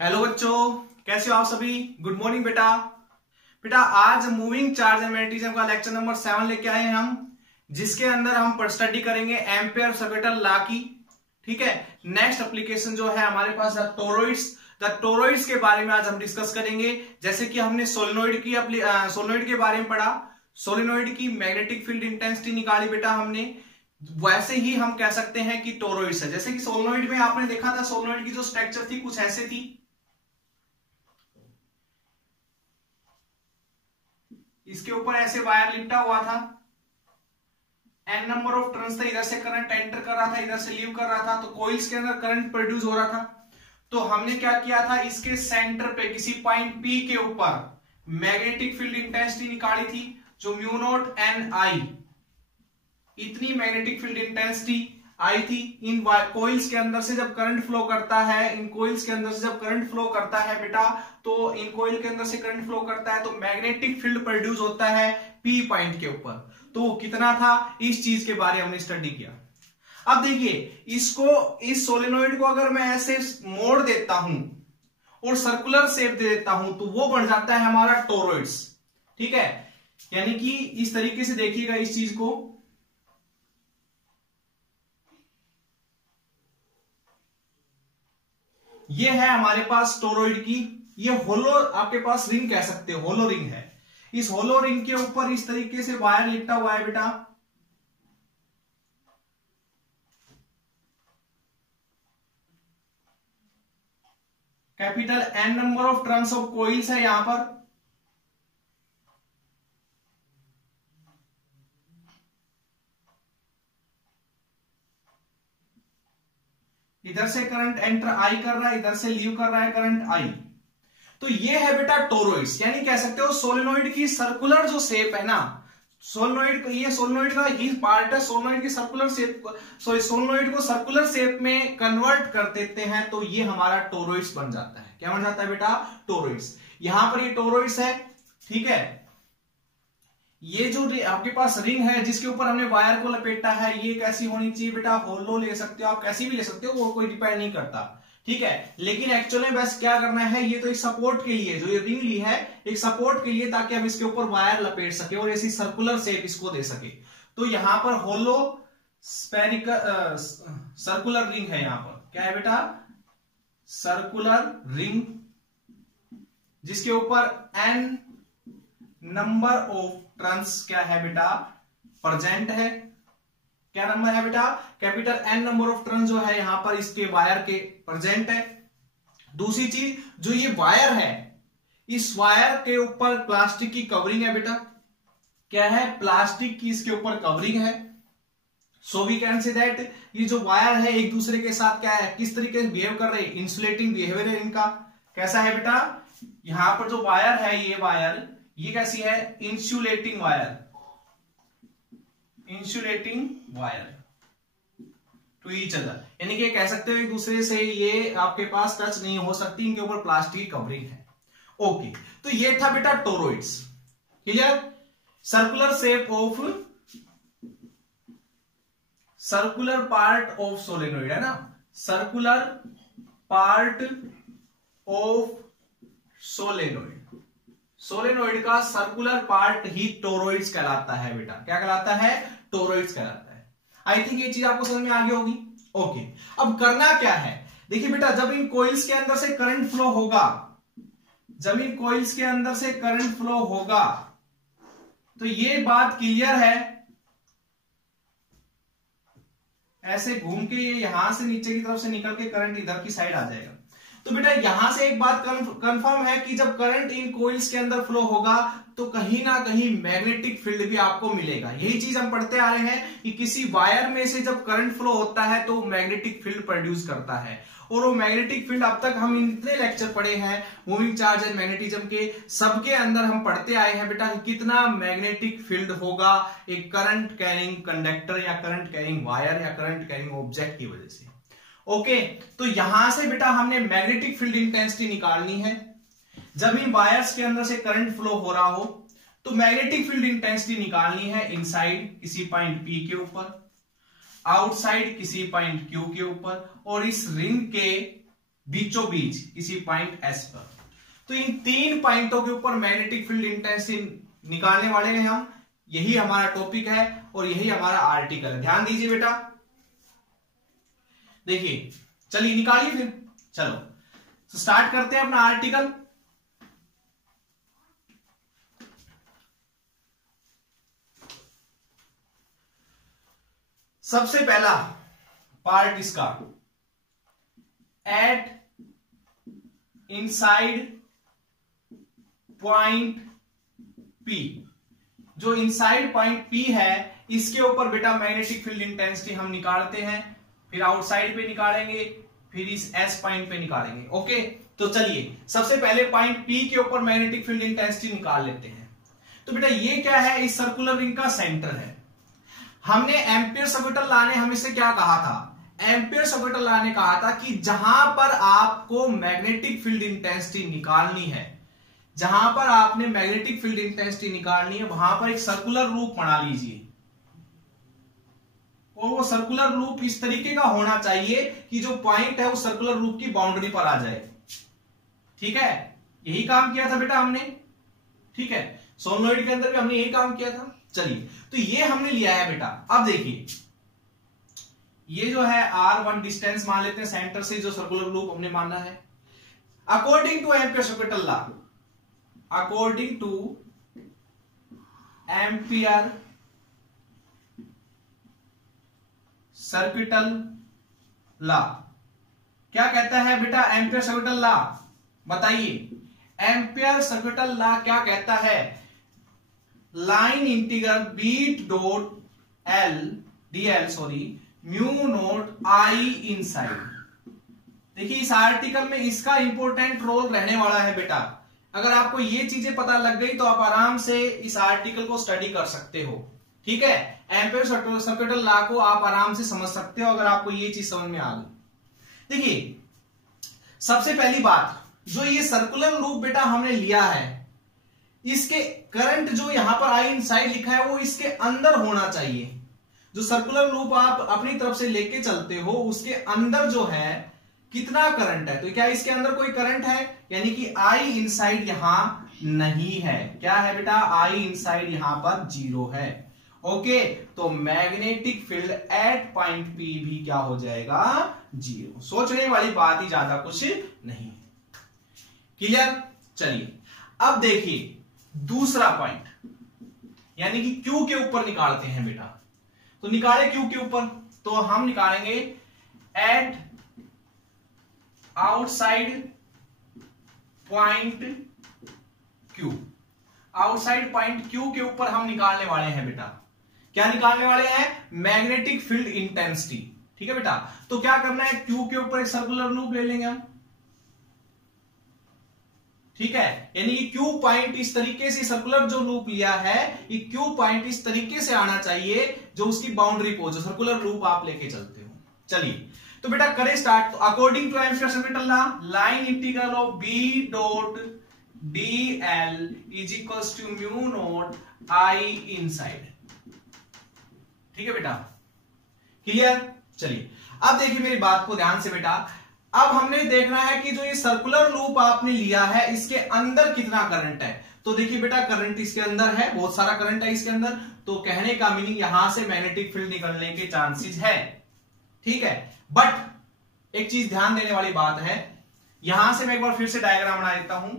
Hello बच्चों, कैसे हो आप सभी। गुड मॉर्निंग बेटा। आज मूविंग चार्ज एंड मैग्नेटिज्म का लेक्चर नंबर 7 लेके आए हैं हम, जिसके अंदर हम स्टडी करेंगे एम्पियर सर्किटल लॉ की। ठीक है, नेक्स्ट एप्लीकेशन जो है हमारे पास द टोरॉइड्स के बारे में आज हम डिस्कस करेंगे। जैसे कि हमने सोलेनोइड के बारे में पढ़ा, सोलेनोइड की मैग्नेटिक फील्ड इंटेंसिटी निकाली बेटा हमने, वैसे ही हम कह सकते हैं कि टोरॉइड्स है। जैसे कि सोलेनोइड में आपने देखा था, सोलेनोइड की जो स्ट्रक्चर थी कुछ ऐसे थी। इसके ऊपर ऐसे वायर लिपटा हुआ था, एन नंबर ऑफ टर्न्स था, इधर से करंट एंटर कर रहा था, इधर से लीव कर रहा था, तो कोइल्स के अंदर करंट प्रोड्यूस हो रहा था। तो हमने क्या किया था, इसके सेंटर पे किसी पॉइंट P के ऊपर मैग्नेटिक फील्ड इंटेंसिटी निकाली थी, जो म्यू नॉट एन आई, इतनी मैग्नेटिक फील्ड इंटेंसिटी आई थी। इन कोइल्स के अंदर से जब करंट फ्लो करता है, इन कोइल्स के अंदर से जब करंट फ्लो करता है बेटा, तो इन कोइल के अंदर से करंट फ्लो करता है तो मैग्नेटिक फील्ड प्रोड्यूस होता है P पॉइंट के ऊपर। तो कितना था, इस चीज के बारे में हमने स्टडी किया। अब देखिए, इस सोलेनोइड को अगर मैं ऐसे मोड़ देता हूं और सर्कुलर शेप दे देता हूं तो वो बन जाता है हमारा टोरॉइड्स। ठीक है, यानी कि इस तरीके से देखिएगा इस चीज को, ये है हमारे पास टोरॉइड की, ये होलो, आपके पास रिंग कह सकते हो, होलो रिंग है। इस होलो रिंग के ऊपर इस तरीके से वायर लिपटा हुआ है बेटा, capital N number of turns of coils है यहां पर। इधर से करंट एंटर आई कर रहा है, इधर से लीव कर रहा है करंट आई। तो ये है बेटा टोरॉइड्स, यानी कह सकते हो सोलेनोइड की सर्कुलर जो शेप है ना, ये सोलेनोइड का ही पार्ट है। सोलेनोइड की सर्कुलर शेप, सोलेनोइड को सर्कुलर शेप में कन्वर्ट कर देते हैं तो ये हमारा टोरॉइड्स बन जाता है। क्या बन जाता है बेटा, टोरॉइड्स। यहां पर ये टोरॉइड्स है। ठीक है, ये जो आपके पास रिंग है जिसके ऊपर हमने वायर को लपेटा है, ये कैसी होनी चाहिए बेटा, होलो ले सकते हो आप, कैसी भी ले सकते हो, वो कोई डिपेंड नहीं करता। ठीक है, लेकिन एक्चुअली बस क्या करना है, ये तो एक सपोर्ट के लिए, जो ये रिंग ली है एक सपोर्ट के लिए, ताकि हम इसके ऊपर वायर लपेट सके और ऐसी सर्कुलर शेप इसको दे सके। तो यहां पर होलो स्पेरिकल सर्कुलर रिंग है। यहां पर क्या है बेटा, सर्कुलर रिंग, जिसके ऊपर एन नंबर ऑफ टर्न्स क्या है बेटा, प्रेजेंट है। क्या नंबर है बेटा, capital N number of turn जो है यहां पर इसके वायर के प्रेजेंट है। दूसरी चीज, जो ये वायर है, इस वायर के ऊपर प्लास्टिक की कवरिंग है बेटा। क्या है, प्लास्टिक की इसके ऊपर कवरिंग है। So we can say that ये जो वायर है एक दूसरे के साथ क्या है, किस तरीके से बिहेव कर रहे हैं, इंसुलेटिंग बिहेवियर है इनका। कैसा है बेटा, यहां पर जो वायर है, ये वायर ये कैसी है, insulating wire, insulating wire to each other, यानी कि कह सकते हो एक दूसरे से ये आपके पास टच नहीं हो सकती, इनके ऊपर प्लास्टिक की कवरिंग है। ओके, तो ये था बेटा toroids. Clear, circular shape of, circular part of solenoid है ना, circular part of solenoid, solenoid का सर्कुलर पार्ट ही टोरॉइड्स कहलाता है बेटा। क्या कहलाता है, टोरॉइड्स कहलाता है। आई थिंक ये चीज आपको समझ में आ गई होगी। ओके, अब करना क्या है, देखिए बेटा, जब इन कोइल्स के अंदर से करंट फ्लो होगा, जब इन कोइल्स के अंदर से करंट फ्लो होगा तो ये बात क्लियर है, ऐसे घूम के ये यहां से नीचे की तरफ से निकल के करंट इधर की साइड आ जाएगा। तो बेटा यहां से एक बात कंफर्म है कि जब करंट इन कोइल्स के अंदर फ्लो होगा तो कहीं ना कहीं मैग्नेटिक फील्ड भी आपको मिलेगा। यही चीज हम पढ़ते आ रहे हैं कि किसी वायर में से जब करंट फ्लो होता है तो मैग्नेटिक फील्ड प्रोड्यूस करता है, और वो मैग्नेटिक फील्ड अब तक हम इतने लेक्चर पढ़े हैं मूविंग चार्ज एंड मैग्नेटिज्म के, सबके अंदर हम पढ़ते आए हैं बेटा कितना मैग्नेटिक फील्ड होगा एक करंट कैरिंग कंडक्टर या करंट कैरिंग वायर या करंट कैरिंग ऑब्जेक्ट की वजह से। ओके, तो यहां से बेटा हमने मैग्नेटिक फील्ड इंटेंसिटी निकालनी है। जब इन वायर्स के अंदर से करंट फ्लो हो रहा हो तो मैग्नेटिक फील्ड इंटेंसिटी निकालनी है इनसाइड किसी पॉइंट P के ऊपर, आउटसाइड किसी पॉइंट Q के ऊपर, और इस रिंग के बीचों बीच किसी पॉइंट एस पर। तो इन 3 पॉइंटों के ऊपर मैग्नेटिक फील्ड इंटेंसिटी निकालने वाले हैं हम। यही हमारा टॉपिक है और यही हमारा आर्टिकल है। ध्यान दीजिए बेटा, देखिए, चलिए निकालिए फिर। चलो तो स्टार्ट करते हैं अपना आर्टिकल। सबसे पहला पार्ट इसका, एट इनसाइड पॉइंट पी। जो इनसाइड पॉइंट पी है इसके ऊपर बेटा मैग्नेटिक फील्ड इंटेंसिटी हम निकालते हैं, फिर आउटसाइड पे निकालेंगे, फिर इस एस पॉइंट पे निकालेंगे। ओके, तो चलिए सबसे पहले पॉइंट पी के ऊपर मैग्नेटिक फील्ड इंटेंसिटी निकाल लेते हैं। तो बेटा ये क्या है, इस सर्कुलर रिंग का सेंटर है। हमने एम्पियर-सर्कुलर लॉ ने हमें से क्या कहा था, एम्पियर-सर्कुलर लॉ ने कहा था कि जहां पर आपको मैग्नेटिक फील्ड इंटेंसिटी निकालनी है, जहां पर आपने मैग्नेटिक फील्ड इंटेंसिटी निकालनी है, वहां पर एक सर्कुलर लूप बना लीजिए। और वो सर्कुलर लूप इस तरीके का होना चाहिए कि जो पॉइंट है वो सर्कुलर लूप की बाउंड्री पर आ जाए। ठीक है, यही काम किया था बेटा हमने। ठीक है, सोलेनोइड के अंदर भी हमने यही काम किया था। चलिए, तो ये हमने लिया है बेटा। अब देखिए, ये जो है R1 डिस्टेंस मान लेते हैं सेंटर से, जो सर्कुलर लूप हमने माना है। According to ampere circular law, according to ampere circular law, क्या कहता है बेटा एम्पियर सर्कुलर लॉ? बताइए, एम्पियर सर्कुलर लॉ क्या कहता है? Line integral B dot L DL mu naught I inside. देखिए, इस आर्टिकल में इसका इंपॉर्टेंट रोल रहने वाला है बेटा। अगर आपको ये चीजें पता लग गई तो आप आराम से इस आर्टिकल को स्टडी कर सकते हो। ठीक है, एम्पियर सर्कुलर लॉ को आप आराम से समझ सकते हो अगर आपको ये चीज समझ में आ गई। देखिए, सबसे पहली बात, जो ये सर्कुलर लूप बेटा हमने लिया है, इसके करंट जो यहां पर आई इनसाइड लिखा है वो इसके अंदर होना चाहिए। जो सर्कुलर लूप आप अपनी तरफ से लेके चलते हो उसके अंदर जो है कितना करंट है, तो क्या इसके अंदर कोई करंट है? यानी कि आई इनसाइड यहां नहीं है। क्या है बेटा? आई इनसाइड यहां पर 0 है। ओके, तो magnetic field at point P भी क्या हो जाएगा? 0। सोचने वाली बात ही ज्यादा कुछ नहीं। क्लियर? चलिए, अब देखिए दूसरा पॉइंट, यानी कि क्यू के ऊपर निकालते हैं बेटा। तो निकाले क्यू के ऊपर, तो हम निकालेंगे at outside point Q. Outside point Q के ऊपर हम निकालने वाले हैं बेटा। क्या निकालने वाले हैं? Magnetic field intensity. ठीक है बेटा, तो क्या करना है, क्यू के ऊपर एक सर्कुलर लूप ले लेंगे हम। ठीक है, यानी कि क्यू पॉइंट इस तरीके से, सर्कुलर जो लूप लिया है, ये क्यू पॉइंट इस तरीके से आना चाहिए जो उसकी बाउंड्री को, जो सर्कुलर लूप आप लेके चलते हो। चलिए, तो बेटा करें स्टार्ट। तो according to ampere circular law, line integral of B dot D L is equals to mu naught I inside. ठीक है बेटा, क्लियर? चलिए, अब देखिए मेरी बात को ध्यान से बेटा। अब हमने देखना है कि जो ये सर्कुलर लूप आपने लिया है इसके अंदर कितना करंट है। तो देखिए बेटा, करंट इसके अंदर है, बहुत सारा करंट है इसके अंदर। तो कहने का मीनिंग यहां से मैग्नेटिक फील्ड निकलने के चांसेस है। ठीक है, बट एक चीज ध्यान देने वाली बात है, यहां से मैं एक बार फिर से डायग्राम बना देता हूं।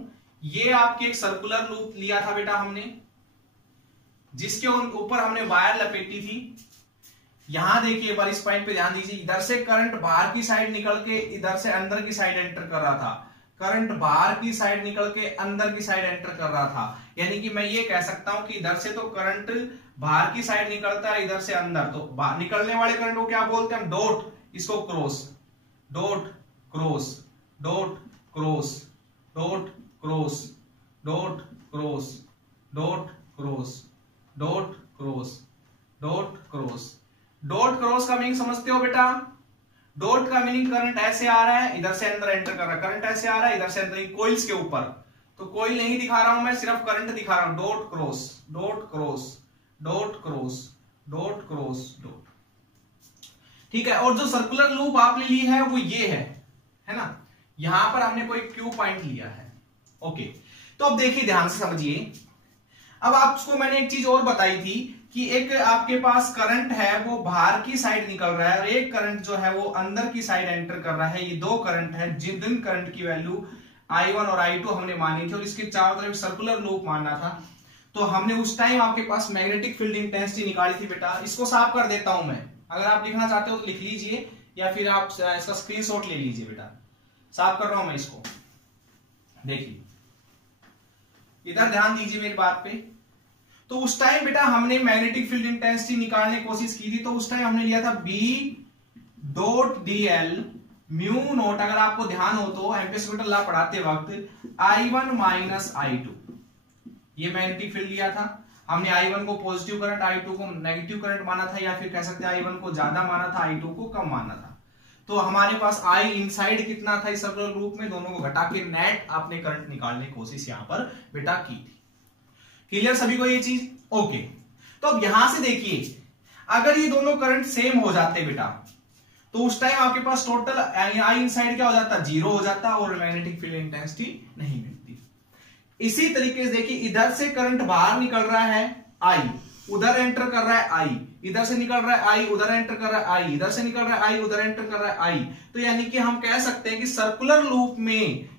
ये आपकी एक सर्कुलर लूप लिया था बेटा हमने, जिसके ऊपर हमने वायर लपेटी थी। यहां देखिए, एक बार इस पॉइंट पे ध्यान दीजिए, इधर से करंट बाहर की साइड निकल के इधर से अंदर की साइड एंटर कर रहा था, करंट बाहर की साइड निकल के अंदर की साइड एंटर कर रहा था। यानी कि मैं ये कह सकता हूं कि इधर से तो करंट बाहर की साइड निकलता है, इधर से अंदर। तो निकलने वाले करंट को क्या बोलते हैं हम? डॉट। इसको cross, dot cross, dot cross, dot cross, dot cross, dot cross, dot cross, dot cross. Dot cross का मीनिंग समझते हो बेटा? डॉट का मीनिंग करंट ऐसे आ रहा है, इधर से अंदर एंटर कर रहा है, करंट ऐसे आ रहा है, इधर से अंदर, कोइल्स के ऊपर। तो कोइल नहीं दिखा रहा हूं मैं, सिर्फ करंट दिखा रहा हूं। Dot cross, dot cross, dot cross, dot cross, dot. ठीक है, और जो सर्कुलर लूप आपने ली है वो ये है ना? यहां पर हमने कोई क्यू पॉइंट लिया है। ओके, तो अब देखिए ध्यान से समझिए। अब आपको मैंने एक चीज और बताई थी कि एक आपके पास करंट है वो बाहर की साइड निकल रहा है और एक करंट जो है वो अंदर की साइड एंटर कर रहा है। ये दो करंट है, जिन करंट की वैल्यू I1 और I2 हमने मानी थी और इसके चारों तरफ सर्कुलर लूप मानना था। तो हमने उस टाइम आपके पास मैग्नेटिक फील्ड इंटेंसिटी निकाली थी बेटा। इसको साफ कर देता हूं मैं, अगर आप लिखना चाहते हो तो लिख लीजिए या फिर आप इसका स्क्रीनशॉट ले लीजिए बेटा। साफ कर रहा हूं मैं इसको, देखिए इधर ध्यान दीजिए मेरी बात पे। तो उस टाइम बेटा हमने मैग्नेटिक फील्ड इंटेंसिटी निकालने की कोशिश की थी, तो उस टाइम हमने लिया था B.dl म्यू नोट, अगर आपको ध्यान हो तो एम्पीयर लॉ पढ़ाते वक्त I1 माइनस I2, ये मैग्नेटिक फील्ड लिया था हमने। I1 को पॉजिटिव करंट, I2 को नेगेटिव करंट माना था, या फिर कह सकते हैं I1 को ज्यादा माना था, I2 को कम माना था। तो हमारे पास I इनसाइड कितना था इस सर्कुलर लूप में, दोनों को घटा के नेट आपने करंट निकालने की कोशिश यहां पर बेटा की थी। क्लियर सभी को ये चीज? ओके, तो अब यहां से देखिए अगर ये दोनों करंट सेम हो जाते बेटा तो उस टाइम आपके पास टोटल I इनसाइड क्या हो जाता, 0 हो जाता और मैग्नेटिक फील्ड इंटेंसिटी नहीं मिलती। इसी तरीके से देखिए इधर से करंट बाहर निकल रहा है I, उधर एंटर कर रहा है I, इधर से निकल रहा है I, उधर एंटर कर रहा है I, इधर से निकल रहा है I, उधर एंटर कर रहा है I। तो यानी कि हम कह सकते हैं कि सर्कुलर लूप में,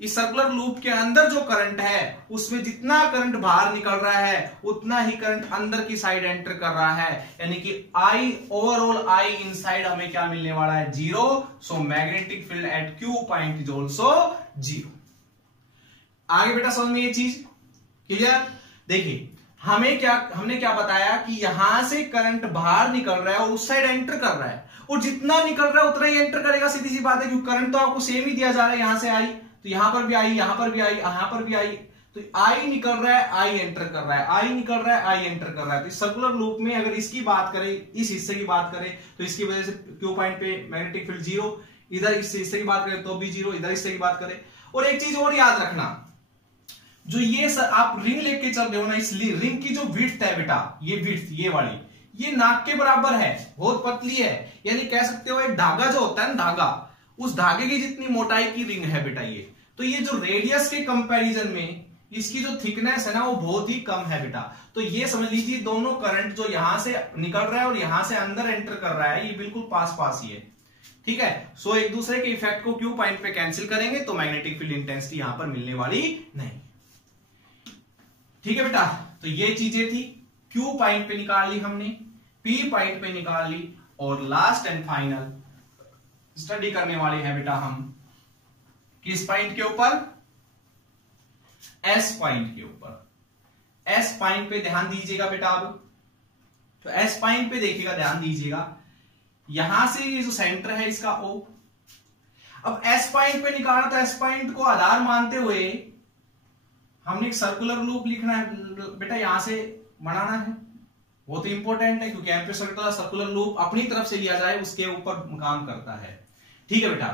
इस सर्कुलर लूप के अंदर जो करंट है उसमें जितना करंट बाहर निकल रहा है उतना ही करंट अंदर की साइड एंटर कर रहा है, यानी कि I ओवरऑल I इनसाइड हमें क्या मिलने वाला है, 0। So magnetic field at Q point is also 0। आगे बेटा समझ में ये चीज क्लियर? देखिए हमने क्या बताया कि यहां से करंट बाहर निकल रहा है और उस साइड एंटर कर रहा है, और जितना निकल रहा है उतना ही एंटर करेगा, सीधी सी बात है, क्योंकि करंट तो आपको सेम ही दिया जा रहा है। यहां से आई तो यहां पर भी आई, यहां पर भी आई, यहां पर भी आई, तो आई निकल रहा है, आई एंटर कर रहा है, आई निकल रहा है, आई एंटर कर रहा है। तो सर्कुलर लूप में अगर इसकी बात करें, इस हिस्से की बात करें तो इसकी वजह से क्यू पॉइंट पे मैग्नेटिक फील्ड 0, इधर इस हिस्से की बात करें तो भी 0, इधर हिस्से की बात करें। और एक चीज और याद रखना, जो ये आप रिंग लेके चल रहे हो ना, इस रिंग की जो विड्थ है बेटा, ये विड्थ ये वाली, ये नाक के बराबर है, बहुत पतली है, यानी कह सकते हो एक धागा जो होता है ना, धागा, उस धागे की जितनी मोटाई की रिंग है बेटा ये। तो ये जो रेडियस के कंपैरिजन में इसकी जो थिकनेस है ना वो बहुत ही कम है बेटा। तो ये समझ लीजिए दोनों करंट जो यहां से निकल रहा है और यहां से अंदर एंटर कर रहा है, ये बिल्कुल पास पास ही है, ठीक है। सो एक दूसरे के इफेक्ट को क्यू पॉइंट पे कैंसिल करेंगे तो मैग्नेटिक फील्ड इंटेंसिटी यहां पर मिलने वाली नहीं, ठीक है बेटा। तो ये चीजें थी, क्यू पॉइंट पे निकाल ली हमने, पी पॉइंट पे निकाल ली, और लास्ट एंड फाइनल स्टडी करने वाले हैं बेटा हम किस पॉइंट के ऊपर, एस पॉइंट के ऊपर। एस पॉइंट पे ध्यान दीजिएगा बेटा। अब तो एस पॉइंट पे देखिएगा, ध्यान दीजिएगा, यहां से ये जो सेंटर है इसका O, अब एस पॉइंट पे निकालना, तो एस पॉइंट को आधार मानते हुए हमने एक सर्कुलर लूप लिखना है बेटा, यहां से बनाना है, वो तो इंपॉर्टेंट है क्योंकि एम्पीयर सर्कुलर लूप अपनी तरफ से लिया जाए उसके ऊपर काम करता है, ठीक है बेटा।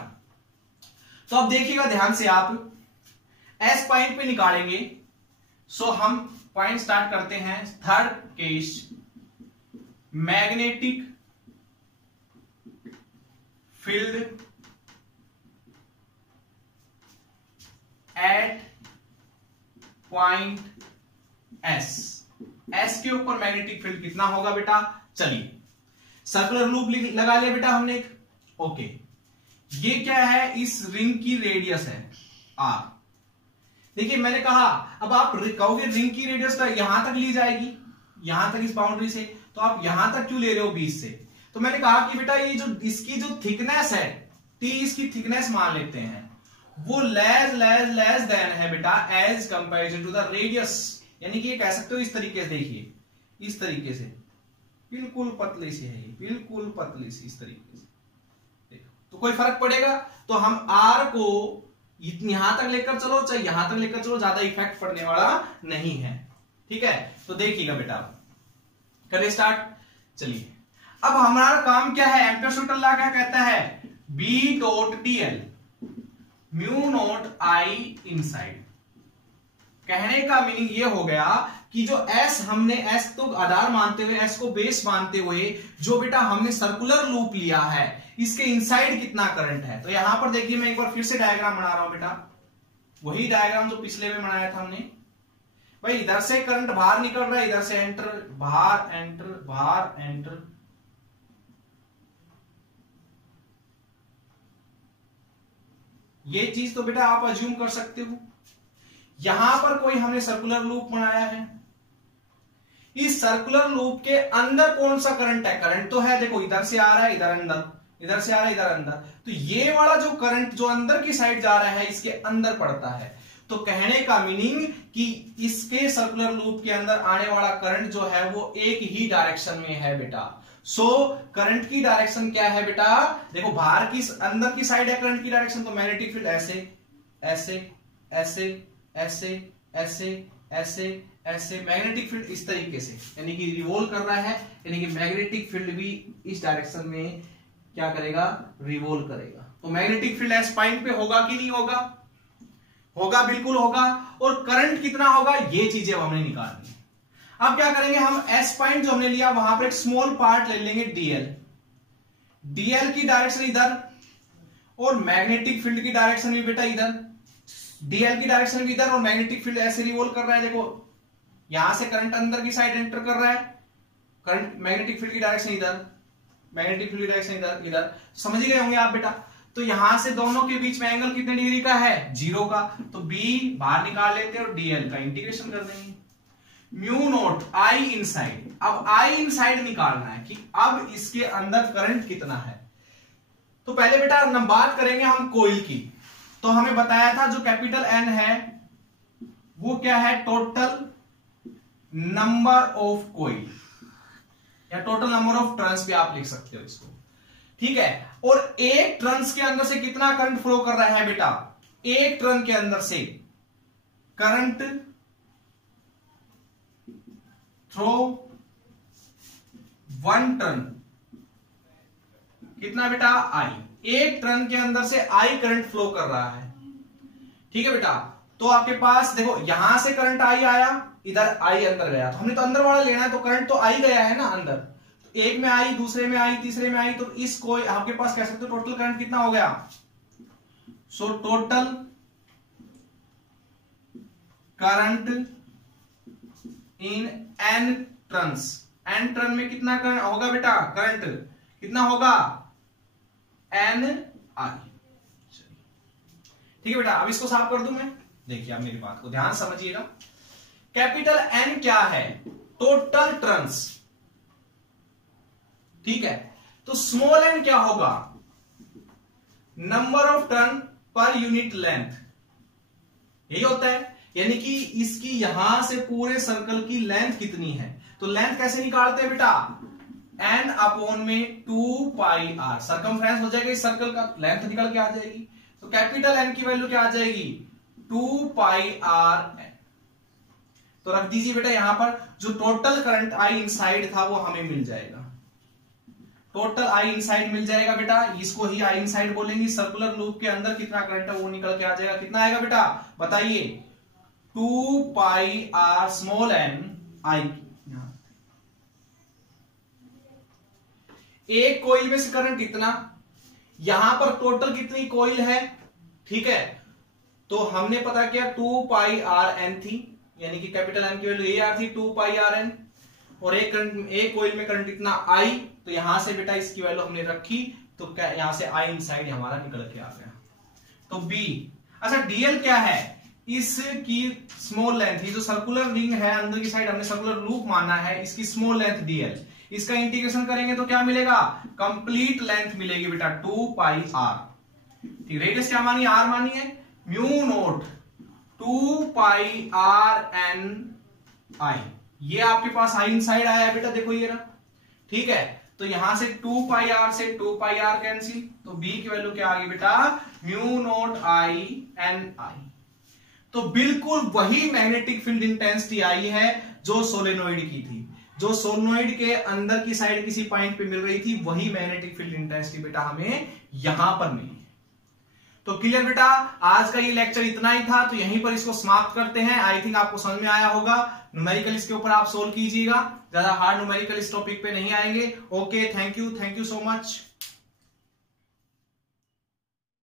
तो अब देखिएगा ध्यान से, आप एस पॉइंट पे निकालेंगे। सो हम पॉइंट स्टार्ट करते हैं, third case, magnetic field at point S. S के ऊपर मैग्नेटिक फील्ड कितना होगा बेटा, चलिए सर्कुलर लूप लगा लिया बेटा हमने एक। ओके, ये क्या है, इस रिंग की रेडियस है R। देखिए मैंने कहा, अब आप कहोगे रिंग की रेडियस तो यहां तक ली जाएगी, यहां तक इस बाउंड्री से, तो आप यहां तक क्यों ले रहे हो 20 से? तो मैंने कहा कि बेटा ये जो इसकी जो थिकनेस है, T इसकी थिकनेस मान लेते हैं, वो लेस देन है बेटा as comparison to the radius. यानी कि ये कह सकते हो इस तरीके से, देखिए इस तरीके से, बिल्कुल पतली सी है, बिल्कुल पतली सी इस तरीके से, देखो तो कोई फर्क पड़ेगा? तो हम R को यहां तक लेकर चलो चाहे यहां तक लेकर चलो, ज्यादा इफेक्ट पड़ने वाला नहीं है, ठीक है। तो देखिएगा बेटा, करें स्टार्ट, चलिए अब हमारा काम क्या है, एम्पीयर लॉ क्या कहता है, B.dl mu naught I inside. कहने का मीनिंग ये हो गया कि जो S हमने S तो आधार मानते हुए, S को बेस मानते हुए जो बेटा हमने सर्कुलर लूप लिया है, इसके इनसाइड कितना करंट है। तो यहां पर देखिए मैं एक बार फिर से डायग्राम बना रहा हूं बेटा, वही डायग्राम जो पिछले में बनाया था हमने। भाई इधर से करंट बाहर निकल रहा है, इधर से एंटर, बाहर एंटर, बाहर एंटर। ये चीज तो बेटा आप अज्यूम कर सकते हो। यहां पर कोई हमने सर्कुलर लूप बनाया है, इस सर्कुलर लूप के अंदर कौन सा करंट है? करंट तो है, देखो इधर से आ रहा है, इधर अंदर, इधर से आ रहा है, इधर अंदर। तो ये वाला जो करंट जो अंदर की साइड जा रहा है इसके अंदर पड़ता है। तो कहने का मीनिंग कि इसके सर्कुलर लूप के अंदर आने वाला करंट जो है वो एक ही डायरेक्शन में है बेटा। सो करंट की डायरेक्शन क्या है बेटा? देखो बाहर की, अंदर की साइड है करंट की डायरेक्शन, तो मैग्नेटिक फील्ड ऐसे ऐसे ऐसे ऐसे ऐसे ऐसे ऐसे, मैग्नेटिक फील्ड इस तरीके से, यानी कि रिवॉल्व कर रहा है, यानी कि मैग्नेटिक फील्ड भी इस डायरेक्शन में क्या करेगा? रिवॉल्व करेगा। तो मैग्नेटिक फील्ड एस पॉइंट पे होगा कि नहीं होगा? होगा, बिल्कुल होगा। और करंट कितना होगा ये चीजें अब हमने निकालनी है। अब क्या करेंगे हम, एस पॉइंट जो हमने लिया वहां पर एक स्मॉल पार्ट ले लेंगे डीएल। डीएल की डायरेक्शन इधर और मैग्नेटिक फील्ड की डायरेक्शन भी बेटा इधर, डीएल की डायरेक्शन भी इधर और मैग्नेटिक फील्ड ऐसे रिवॉल्व कर रहा है। देखो यहां से करंट अंदर की साइड एंटर कर रहा है, करंट मैग्नेटिक फील्ड की डायरेक्शन इधर, मैग्नेटिक फील्ड की डायरेक्शन इधर, इधर। समझ गए होंगे आप बेटा। तो यहां से दोनों के बीच में एंगल कितने डिग्री का है? 0 का। तो बी बाहर निकाल लेते हैं और डीएल का इंटीग्रेशन कर देंगे। Mu naught I inside. अब आई इनसाइड निकालना है कि अब इसके अंदर करंट कितना है। तो पहले बेटा हम बात करेंगे हम कोइल की। तो हमें बताया था जो कैपिटल एन है वो क्या है? टोटल नंबर ऑफ कोइल या टोटल नंबर ऑफ टर्न्स भी आप लिख सकते हो इसको, ठीक है। और एक टर्न्स के अंदर से कितना करंट फ्लो कर रहा है बेटा? एक टर्न के अंदर से करंट थ्रो वन टर्न कितना बेटा? आई। एक टर्न के अंदर से आई करंट फ्लो कर रहा है, ठीक है बेटा। तो आपके पास देखो यहां से करंट आई आया, इधर आई अंदर गया, तो हमने तो अंदर वाला लेना है, तो करंट तो आई गया है ना अंदर। तो एक में आई, दूसरे में आई, तीसरे में आई, तो इसको आपके पास कह सकते हो टोटल करंट कितना हो गया? So total current in N turns. N turn में कितना करंट होगा बेटा? करंट कितना होगा? N I. ठीक है बेटा, अब इसको साफ कर दूं मैं। देखिए आप मेरी बात को ध्यान समझिएगा। कैपिटल एन क्या है? टोटल टर्न्स, ठीक है। तो स्मॉल एन क्या होगा? Number of turn per unit length, यही होता है। यानी कि इसकी यहां से पूरे सर्कल की लेंथ कितनी है। तो लेंथ कैसे निकालते हैं बेटा? एन अपॉन में 2 पाई आर, सर्कमफ्रेंस हो जाएगा इस सर्कल का, लेंथ निकल के आ जाएगी। तो कैपिटल एन की वैल्यू क्या आ जाएगी? 2 पाई आर एन। तो रख दीजिए बेटा यहां पर, जो टोटल करंट आई इनसाइड था वो हमें मिल जाएगा। टोटल आई इनसाइड मिल जाएगा बेटा, इसको ही आई इनसाइड बोलेंगे। सर्कुलर लूप के अंदर कितना करंट है वो निकल के आ जाएगा। कितना आएगा बेटा बताइए? 2 पाई आर स्मॉल एन आई। एक कोइल में से करंट कितना, यहां पर टोटल कितनी कोइल है, ठीक है। तो हमने पता किया 2 पाई आर एन थी, यानी कि कैपिटल एन की वैल्यू ये आ थी 2 पाई आर एन। और एक कोइल में करंट कितना आई, तो यहां से बेटा इसकी वैल्यू हमने रखी, तो क्या यहां से आई इनसाइड हमारा निकल के आ गया। तो बी। अच्छा डीएल क्या है? इसकी स्मॉल लेंथ, ये जो सर्कुलर रिंग है अंदर की साइड हमने सर्कुलर लूप माना है, इसकी स्मॉल लेंथ डीएल। इसका इंटीग्रेशन करेंगे तो क्या मिलेगा? कंप्लीट लेंथ मिलेगी बेटा 2 पाई आर। ठीक, रेडियस क्या मानी? आर मानी है। Mu naught 2 pi R N I. ये आपके पास आई इनसाइड आया है बेटा, देखो ये रहा, ठीक है। तो यहां से 2 पाई आर से 2 पाई आर कैंसिल, तो बी की वैल्यू क्या आ गई बेटा? म्यू नोट आई एन आई। तो बिल्कुल वही मैग्नेटिक फील्ड इंटेंसिटी आई है जो सोलेनोइड की थी, जो सोलेनोइड के अंदर की साइड किसी पॉइंट पे मिल रही थी, वही मैग्नेटिक फील्ड इंटेंसिटी बेटा हमें यहां पर मिली। तो क्लियर बेटा, आज का ये लेक्चर इतना ही था, तो यहीं पर इसको समाप्त करते हैं। आई थिंक आपको समझ में आया होगा। न्यूमेरिकल इसके ऊपर आप सोल्व कीजिएगा, ज्यादा हार्ड न्यूमेरिकल इस टॉपिक पे नहीं आएंगे। Okay, thank you so much.